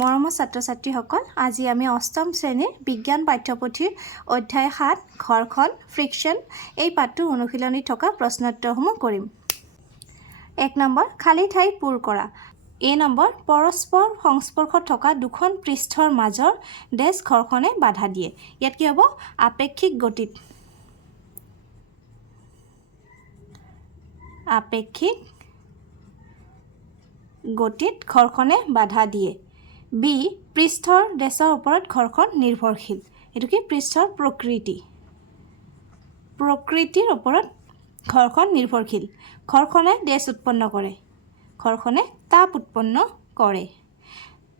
মৰমৰ ছাত্ৰ-ছাত্ৰীসকল আজি আমি অষ্টম শ্ৰেণীৰ বিজ্ঞান পাঠ্যপুথিৰ অধ্যায় ৭ ঘৰ্ষণ ফ্ৰিকশন এই পাঠটোৰ অনুশীলনী থকা প্ৰশ্নোত্তৰসমূহ কৰিম। ১ নম্বৰ খালী ঠাই পূৰ কৰা। এ নম্বৰ পৰস্পৰ সংস্পৰ্শত থকা দুখন পৃষ্ঠৰ মাজৰ ডেছ ঘৰ্ষণে বাধা দিয়ে। ইয়াত কি হ'ব আপেক্ষিক গতিত ঘৰ্ষণে বাধা দিয়ে। বি পৃষ্ঠৰ ডেছৰ ওপৰত ঘৰ্ষণ নিৰ্ভৰশীল। এইটো কি পৃষ্ঠৰ প্ৰকৃতিৰ ওপৰত ঘৰ্ষণ নিৰ্ভৰশীল। ঘৰ্ষণে ডেছ উৎপন্ন কৰে। ঘৰ্ষণে তাপ উৎপন্ন কৰে।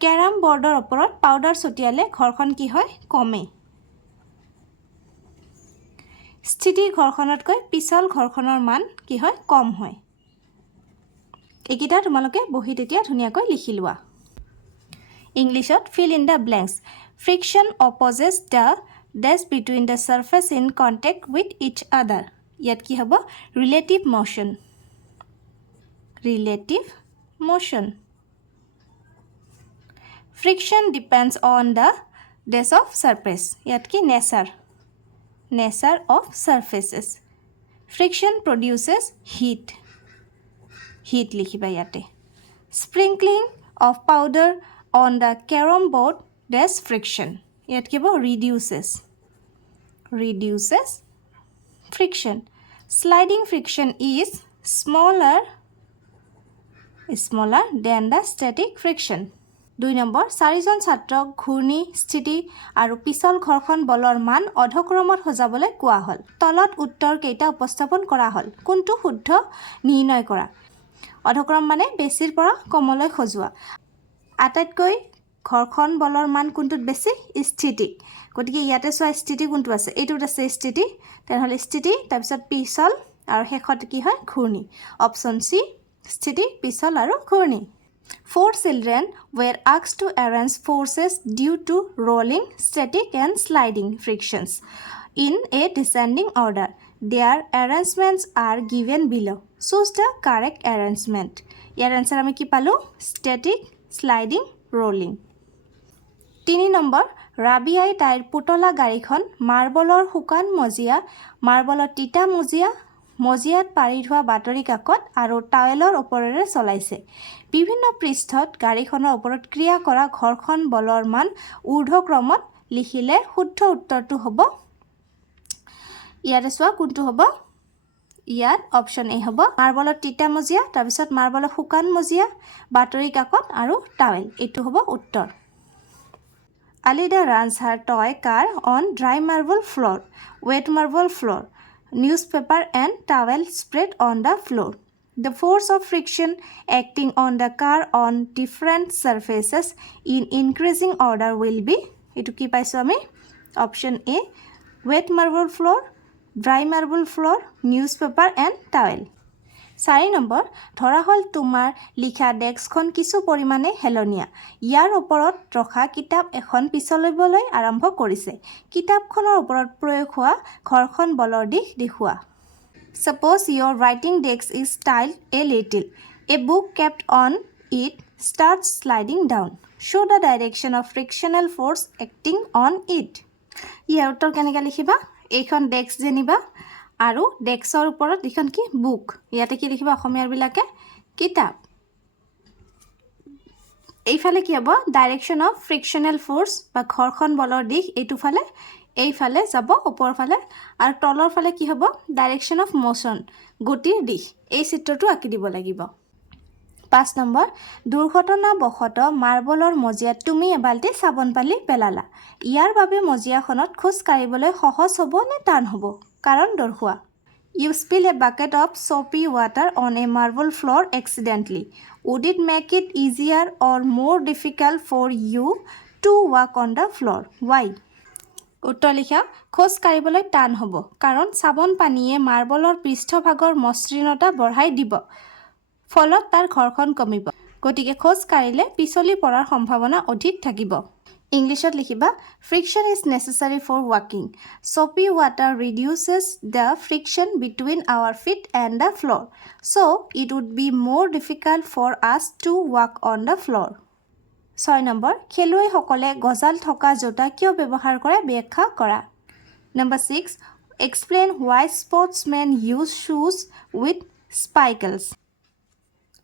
কেৰাম বৰ্ডৰ ওপৰত পাউডাৰ ছটিয়ালে ঘৰ্ষণ কি হয় কমে। স্থিতি ঘৰ্ষণতকৈ পিছল ঘৰ্ষণৰ মান কি হয় কম হয়। এইকেইটা তোমালোকে বহীত এতিয়া ধুনীয়াকৈ লিখি লোৱা। ইংলিছত fill in the blanks. Friction opposes the dash between the surface in contact with each other. ইয়াত কি হ'ব relative motion. Friction depends on the dash of surface. ইয়াত কি nature of surfaces. Friction produces heat লিখিবা ইয়াতে। Sprinkling of powder on the carom board dash friction. ইয়াত কি হ'ব reduces friction. Sliding friction is smaller than the static friction. 2 number চাৰিজন ছাত্ৰক ঘূৰ্ণি স্থিতি আৰু পিছল ঘৰ্ষণ বলৰ মান অধক্ৰমত সজাবলৈ কোৱা হ'ল। তলত উত্তৰ কেইটা উপস্থাপন কৰা হ'ল। কোনটো শুদ্ধ নিৰ্ণয় কৰা। অধক্ৰম মানে বেছিৰ পৰা কমলৈ সজোৱা। আটাইতকৈ ঘৰ্ষণ বলৰ মান কোনটোত বেছি স্থিতি। গতিকে ইয়াতে চোৱা স্থিতি কোনটো আছে এইটোত আছে স্থিতি। তেনেহ'লে স্থিতি তাৰপিছত পিছল আৰু শেষত কি হয় ঘূৰ্ণি। অপশ্যন চি স্থিতি পিছল আৰু ঘূৰ্ণি। 4 children were asked to arrange forces due to rolling, static and sliding frictions in a descending order. Their arrangements are given below. Choose the correct arrangement. Year answer আমি কি পালো static, sliding, rolling. 3 নম্বৰ ৰাবিয়াই তাইৰ পুতলা গাড়ীখন মাৰ্বলৰ শুকান মাৰ্বলৰ তিতা মজিয়াত পাৰি থোৱা বাতৰি কাকত আৰু টাৱেলৰ ওপৰেৰে চলাইছে। বিভিন্ন পৃষ্ঠত গাড়ীখনৰ ওপৰত ক্ৰিয়া কৰা ঘৰ্ষণ বলৰ মান ঊৰ্ধ্বক্ৰমত লিখিলে শুদ্ধ উত্তৰটো হ'ব ইয়াতে চোৱা কোনটো হ'ব ইয়াত অপশ্যন এ হ'ব মাৰ্বলৰ তিতা মজিয়া তাৰপিছত মাৰ্বলৰ শুকান মজিয়া বাতৰি কাকত আৰু টাৱেল এইটো হ'ব উত্তৰ। Alida runs her toy car on dry marble floor, wet marble floor, newspaper and towel spread on the floor. The force of friction acting on the car on different surfaces in increasing order will be etu ki paiso ami option A wet marble floor, dry marble floor, newspaper and towel. 4 number ধৰা হ'ল তোমাৰ লিখা ডেস্কখন কিছু পৰিমাণে হেলনীয়া। ইয়াৰ ওপৰত ৰখা কিতাপ এখন পিছলিবলৈ আৰম্ভ কৰিছে। কিতাপখনৰ ওপৰত প্ৰয়োগ হোৱা ঘৰ্ষণ বলৰ দিশ দেখুওৱা। Suppose your writing desk is tilted a little. A book kept on it starts sliding down. Show the direction of frictional force acting on it. ইয়াৰ উত্তৰ কেনেকৈ লিখিবা এইখন ডেস্ক যেনিবা আৰু ডেস্কৰ ওপৰত এইখন কি বুক ইয়াতে কি লিখিবা অসমীয়াৰবিলাকে কিতাপ। এইফালে কি হ'ব ডাইৰেকশ্যন অফ ফ্ৰিকশ্যনেল ফ'ৰ্চ বা ঘৰ্ষণ বলৰ দিশ এইফালে যাব ওপৰ ফালে আৰু তলৰ ফালে কি হ'ব ডাইৰেকশ্যন অফ মোশ্যন গতিৰ দিশ। এই চিত্ৰটো আঁকি দিব লাগিব। 5 নম্বৰ দুৰ্ঘটনাবশতঃ মাৰ্বলৰ মজিয়াত তুমি এবাল্টি চাবোন পানী পেলালা। ইয়াৰ বাবে মজিয়াখনত খোজ কাঢ়িবলৈ সহজ হ'ব নে টান হ'ব কাৰণ দৰ্শোৱা। You spill a bucket of soapy water on a marble floor accidentally. Would it make it easier or more difficult for you to walk on the floor? Why? উত্তৰ লিখা খোজ কাঢ়িবলৈ টান হ'ব কাৰণ চাবোন পানীয়ে মাৰ্বলৰ পৃষ্ঠভাগৰ মসৃণতা বঢ়াই দিব ফলত তাৰ ঘৰ্ষণ কমিব। গতিকে খোজ কাঢ়িলে পিছলি পৰাৰ সম্ভাৱনা অধিক থাকিব। ইংলিছত লিখিবা friction is necessary for walking. Soapy water reduces the friction between our feet and the floor. So it would be more difficult for us to walk on the floor. 6 number খেলুৱৈসকলে গজাল থকা জোতা কিয় ব্যৱহাৰ কৰে ব্যাখ্যা কৰা Number 6 explain why sportsmen use shoes with spikes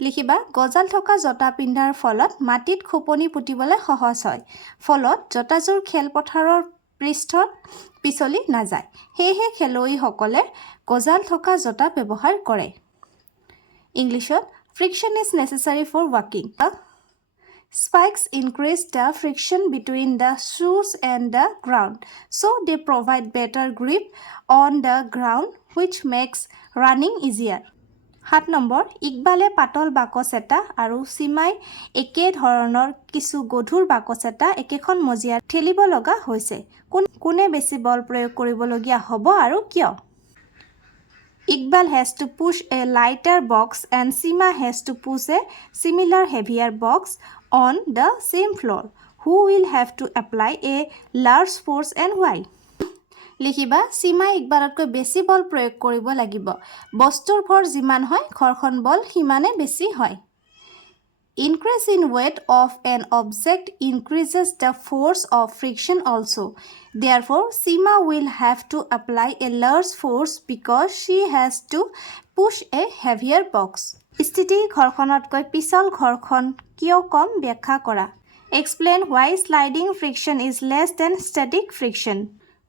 লিখিবা গজাল থকা জোতা পিন্ধাৰ ফলত মাটিত খোপনি পুতিবলৈ সহজ হয় ফলত জোতাজোৰ খেলপথাৰৰ পৃষ্ঠত পিছলি নাযায় হেহে খেলুৱৈসকলে গজাল থকা জোতা ব্যৱহাৰ কৰে ইংলিছত friction is necessary for walking Spikes increase the friction between the shoes and the ground, so they provide better grip on the ground, which makes running easier. 7 number ইকবালে পাতল বাকচ এটা আৰু সীমাই একে ধৰণৰ কিছু গধুৰ বাকচ এটা একেখন মজিয়াত ঠেলিব লগা হৈছে কোনে বেছি বল প্ৰয়োগ কৰিবলগীয়া হ'ব আৰু কিয় Iqbal has to push a lighter box and Sima has to push a similar heavier box on the same floor. Who will have to apply a large force and why? লিখিবা Sima Iqbalতকৈ বেছি বল প্ৰয়োগ কৰিব লাগিব বস্তুৰ ভৰ যিমান হয় ঘৰখন বল সিমানে বেছি হয় Increase in weight of an object increases the force of friction also. Therefore, Sima will have to apply a large force because she has to push a heavier box. স্থিতি ঘৰখনতকৈ পিছল ঘৰখন কিয় কম ব্যাখ্যা কৰা Explain why sliding friction is less than static friction.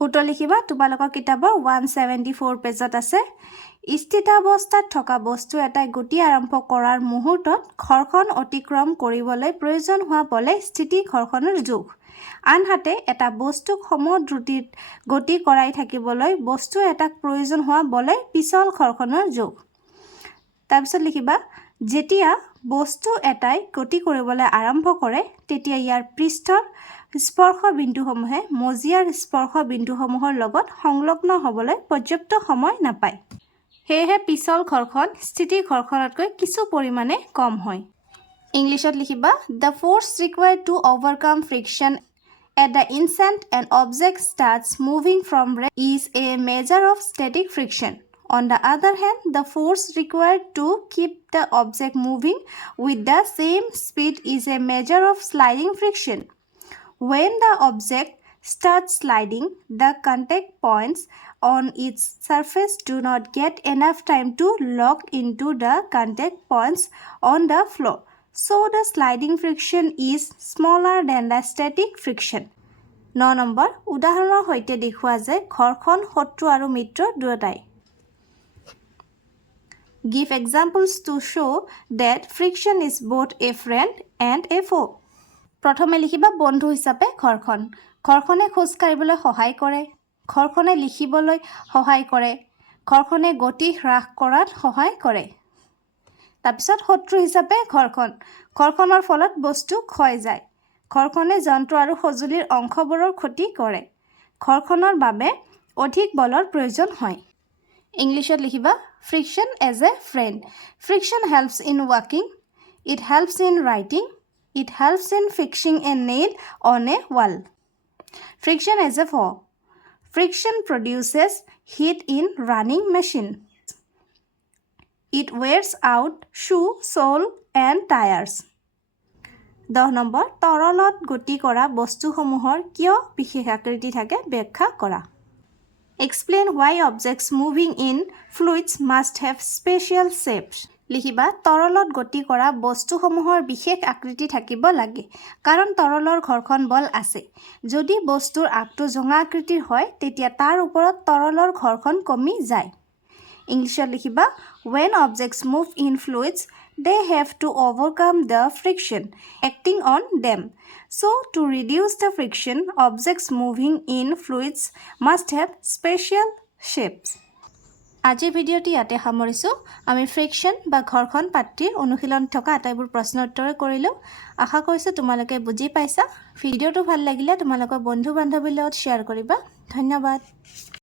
উত্তৰ লিখিবা তোমালোকৰ কিতাপৰ 174 পেজত আছে স্থিতাৱস্থাত থকা বস্তু এটাই গতি আৰম্ভ কৰাৰ মুহূৰ্তত ঘৰখন অতিক্ৰম কৰিবলৈ প্ৰয়োজন হোৱা বলে স্থিতি ঘৰখনৰ যোগ আনহাতে এটা বস্তুক সমদ্ৰুতিত গতি কৰাই থাকিবলৈ বস্তু এটাক প্ৰয়োজন হোৱা বলে পিছল ঘৰখনৰ যোগ তাৰপিছত লিখিবা যেতিয়া বস্তু এটাই গতি কৰিবলৈ আৰম্ভ কৰে তেতিয়া ইয়াৰ পৃষ্ঠৰ স্পৰ্শ বিন্দুসমূহে মজিয়াৰ স্পৰ্শ বিন্দুসমূহৰ লগত সংলগ্ন হ'বলৈ পৰ্যাপ্ত সময় নাপায় হেহে পিছল ঘৰখন স্থিতি ঘৰখনতকৈ কিছু পৰিমাণে কম হয় ইংলিছত লিখিবা the force required to overcome friction at the instant an object starts moving from rest is a measure of static friction on the other hand the force required to keep the object moving with the same speed is a measure of sliding friction when the object starts sliding the contact points on its surface do not get enough time to lock into the contact points on the floor. So the sliding friction is smaller than the static friction. 9 number উদাহৰণৰ সৈতে দেখুৱা যে ঘৰখন শত্ৰু আৰু মিত্ৰ দুয়োটাই Give examples to show that friction is both a friend and a foe. প্ৰথমে লিখিবা বন্ধু হিচাপে ঘৰখনে খোজ কাঢ়িবলৈ সহায় কৰে ঘৰখনে লিখিবলৈ সহায় কৰে ঘৰখনে গতি হ্ৰাস কৰাত সহায় কৰে তাৰপিছত শত্ৰু হিচাপে ঘৰখনৰ ফলত বস্তু ক্ষয় যায় ঘৰখনে যন্ত্ৰ আৰু সঁজুলিৰ অংশবোৰৰ ক্ষতি কৰে ঘৰখনৰ বাবে অধিক বলৰ প্ৰয়োজন হয় ইংলিছত লিখিবা friction as a friend friction helps in walking it helps in writing it helps in fixing a nail on a wall friction as a foe friction produces heat in running machine it wears out shoe sole and tires 10 number তৰলত গতি কৰা বস্তুসমূহৰ কিয় বিশেষ আকৃতি থাকে ব্যাখ্যা কৰা Explain why objects moving in fluids must have special shapes. লিখিবা তৰলত গতি কৰা বস্তুসমূহৰ বিশেষ আকৃতি থাকিব লাগে কাৰণ তৰলৰ ঘৰখন বল আছে যদি বস্তুৰ আগটো জঙা আকৃতিৰ হয় তেতিয়া তাৰ ওপৰত তৰলৰ ঘৰখন কমি যায় ইংলিছত লিখিবা when objects move in fluids they have to overcome the friction acting on them so to reduce the friction objects moving in fluids must have special shapes আজিৰ ভিডিঅ'টি ইয়াতে সামৰিছোঁ আমি ফ্ৰিকশ্যন বা ঘৰখন পাত্ৰীৰ অনুশীলন থকা আটাইবোৰ প্ৰশ্নৰ উত্তৰ কৰিলোঁ আশা কৰিছোঁ তোমালোকে বুজি পাইছা ভিডিঅ'টো ভাল লাগিলে তোমালোকৰ বন্ধু বান্ধৱীৰ লগত শ্বেয়াৰ কৰিবা ধন্যবাদ